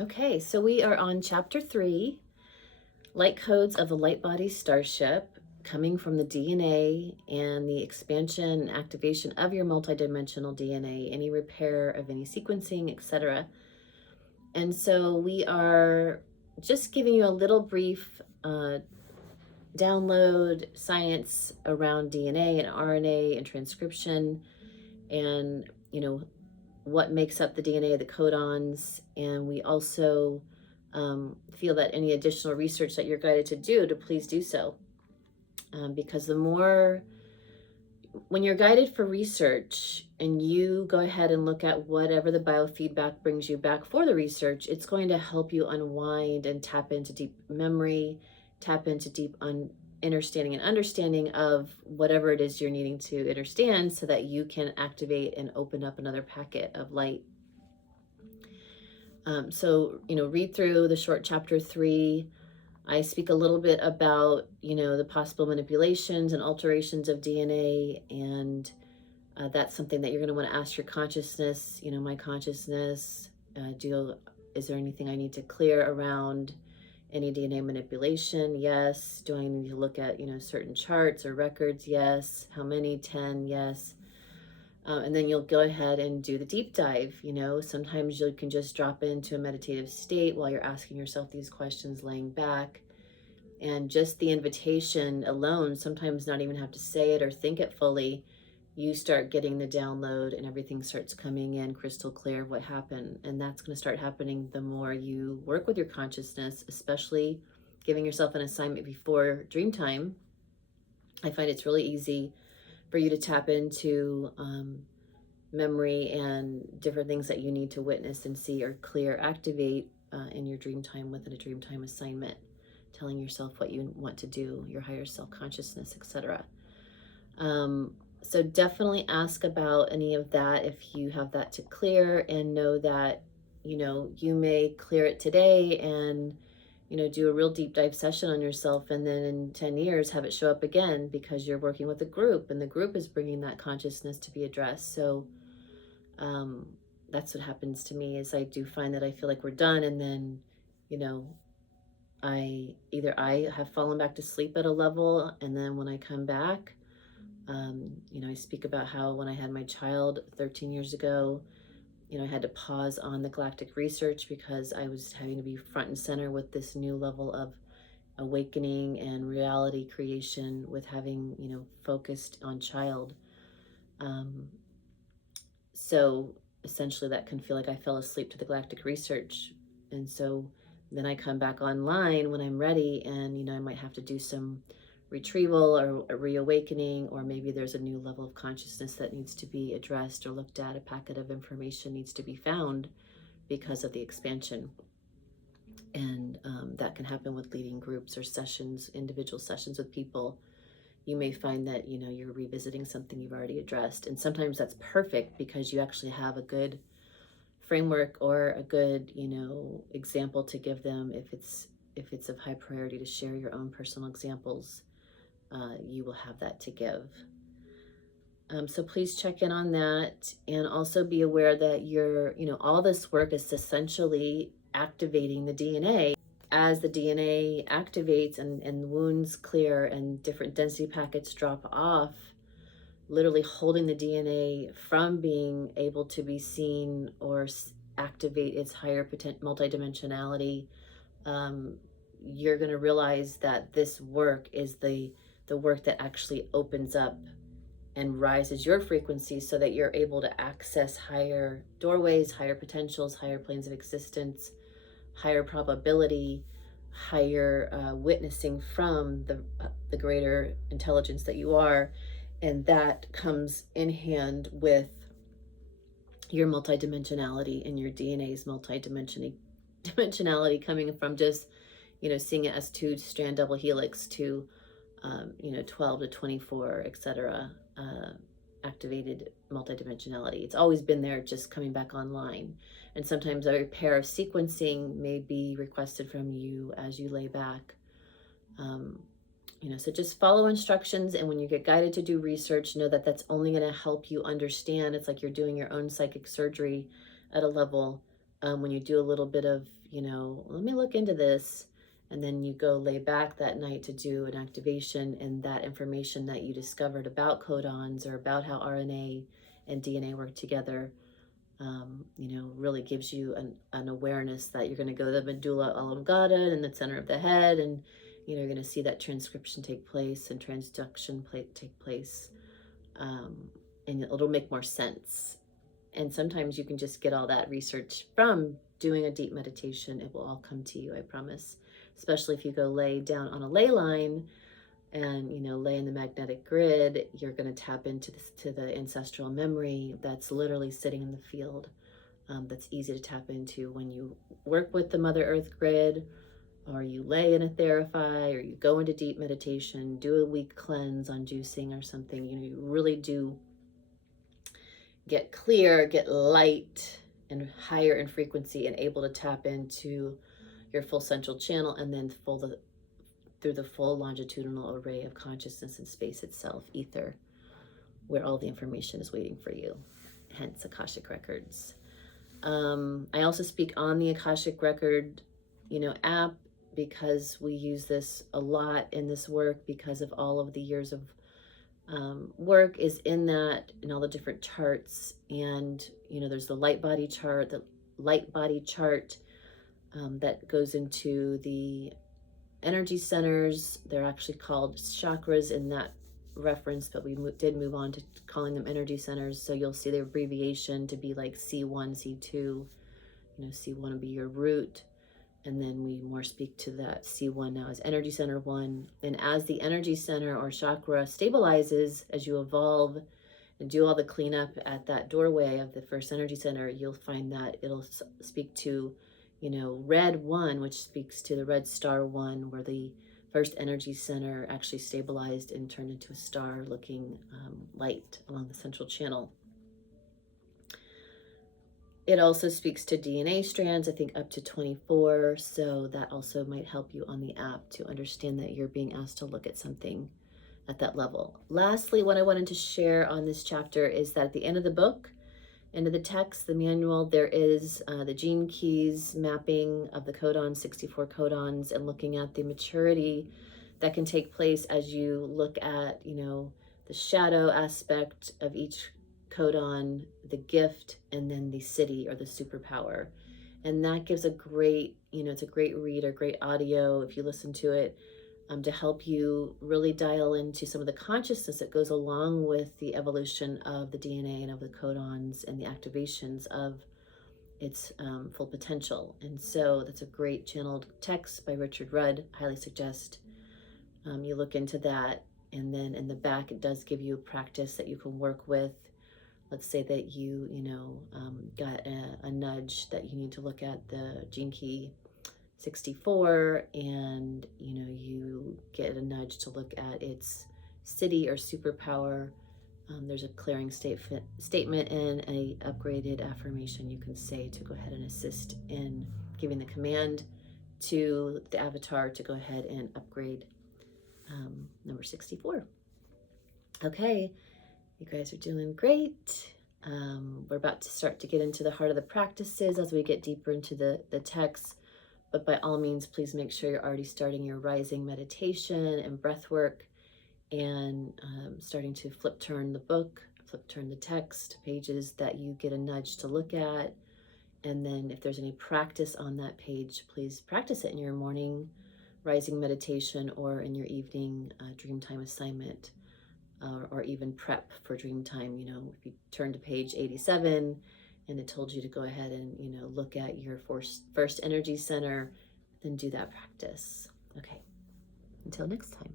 Okay, so we are on chapter 3, light codes of the light body starship, coming from the DNA and the expansion and activation of your multidimensional DNA, any repair of any sequencing, etc. And so we are just giving you a little brief download science around DNA and RNA and transcription, and what makes up the DNA of the codons. And we also feel that any additional research that you're guided to do, to please do so. Because the more, when you're guided for research and you go ahead and look at whatever the biofeedback brings you back for the research, it's going to help you unwind and tap into deep memory, tap into deep understanding of whatever it is you're needing to understand, so that you can activate and open up another packet of light. So read through the short chapter 3. I speak a little bit about the possible manipulations and alterations of DNA, and that's something that you're going to want to ask your consciousness. My consciousness, is there anything I need to clear around any DNA manipulation? Yes. Do I need to look at certain charts or records? Yes. How many? 10? Yes. And then you'll go ahead and do the deep dive. Sometimes you can just drop into a meditative state while you're asking yourself these questions, laying back. And just the invitation alone, sometimes not even have to say it or think it fully, you start getting the download and everything starts coming in crystal clear what happened. And that's going to start happening the more you work with your consciousness, especially giving yourself an assignment before dream time. I find it's really easy for you to tap into memory and different things that you need to witness and see or clear, activate in your dream time within a dream time assignment, telling yourself what you want to do, your higher self consciousness, etc. So definitely ask about any of that if you have that to clear, and know that you may clear it today and do a real deep dive session on yourself, and then in 10 years have it show up again because you're working with a group and the group is bringing that consciousness to be addressed. So that's what happens to me, is I do find that I feel like we're done, and then I have fallen back to sleep at a level, and then when I come back, I speak about how when I had my child 13 years ago, I had to pause on the galactic research because I was having to be front and center with this new level of awakening and reality creation with having, focused on child. So essentially that can feel like I fell asleep to the galactic research. And so then I come back online when I'm ready, and, I might have to do some retrieval or a reawakening, or maybe there's a new level of consciousness that needs to be addressed or looked at. A packet of information needs to be found because of the expansion. And that can happen with leading groups or sessions, individual sessions with people. You may find that, you're revisiting something you've already addressed. And sometimes that's perfect because you actually have a good framework or a good, example to give them. If it's of high priority to share your own personal examples, you will have that to give. So please check in on that, and also be aware that all this work is essentially activating the DNA. As the DNA activates and wounds clear and different density packets drop off, literally holding the DNA from being able to be seen or activate its higher multidimensionality, you're going to realize that this work is the work that actually opens up and rises your frequency, so that you're able to access higher doorways, higher potentials, higher planes of existence, higher probability, higher witnessing from the greater intelligence that you are. And that comes in hand with your multidimensionality and your DNA's multidimensionality, coming from just seeing it as 2-strand double helix to 12 to 24, etc. Activated multidimensionality. It's always been there, just coming back online. And sometimes a repair of sequencing may be requested from you as you lay back. So just follow instructions, and when you get guided to do research, know that that's only going to help you understand. It's like you're doing your own psychic surgery at a level when you do a little bit of, let me look into this, and then you go lay back that night to do an activation, and that information that you discovered about codons or about how RNA and DNA work together, really gives you an awareness that you're going to go to the medulla oblongata in the center of the head, and you're going to see that transcription take place and transduction take place, and it'll make more sense. And sometimes you can just get all that research from doing a deep meditation. It will all come to you, I promise. Especially if you go lay down on a ley line and, lay in the magnetic grid, you're going to tap into the ancestral memory that's literally sitting in the field. That's easy to tap into when you work with the Mother Earth grid, or you lay in a Therify, or you go into deep meditation, do a week cleanse on juicing or something. You really do get clear, get light, and higher in frequency, and able to tap into your full central channel, and then through the full longitudinal array of consciousness and space itself, ether, where all the information is waiting for you, hence Akashic Records. I also speak on the Akashic Record, app, because we use this a lot in this work because of all of the years of work is in that, in all the different charts. And, there's the light body chart, that goes into the energy centers. They're actually called chakras in that reference, but we did move on to calling them energy centers. So you'll see the abbreviation to be like C1, C2. C1 would be your root, and then we more speak to that C1 now as energy center 1. And as the energy center or chakra stabilizes, as you evolve and do all the cleanup at that doorway of the first energy center, you'll find that it'll speak to, red 1, which speaks to the red star 1, where the first energy center actually stabilized and turned into a star looking light along the central channel. It also speaks to DNA strands, I think up to 24. So that also might help you on the app to understand that you're being asked to look at something at that level. Lastly, what I wanted to share on this chapter is that at the end of the book, end of the text, the manual, there is the gene keys mapping of the codons, 64 codons, and looking at the maturity that can take place as you look at, the shadow aspect of each codon, the gift, and then the city or the superpower. And that gives a great, it's a great read or great audio if you listen to it, to help you really dial into some of the consciousness that goes along with the evolution of the DNA and of the codons and the activations of its full potential. And so that's a great channeled text by Richard Rudd. Highly suggest you look into that. And then in the back, it does give you a practice that you can work with. Let's say that you got a nudge that you need to look at the gene key 64, and you get a nudge to look at its city or superpower. There's a clearing statement and a upgraded affirmation you can say to go ahead and assist in giving the command to the avatar to go ahead and upgrade number 64. Okay, you guys are doing great. We're about to start to get into the heart of the practices as we get deeper into the text. But by all means, please make sure you're already starting your rising meditation and breath work, and starting to flip turn the text pages that you get a nudge to look at. And then if there's any practice on that page, please practice it in your morning rising meditation or in your evening dream time assignment, or even prep for dream time. If you turn to page 87 and it told you to go ahead and, look at your first energy center, then do that practice. Okay, until next time.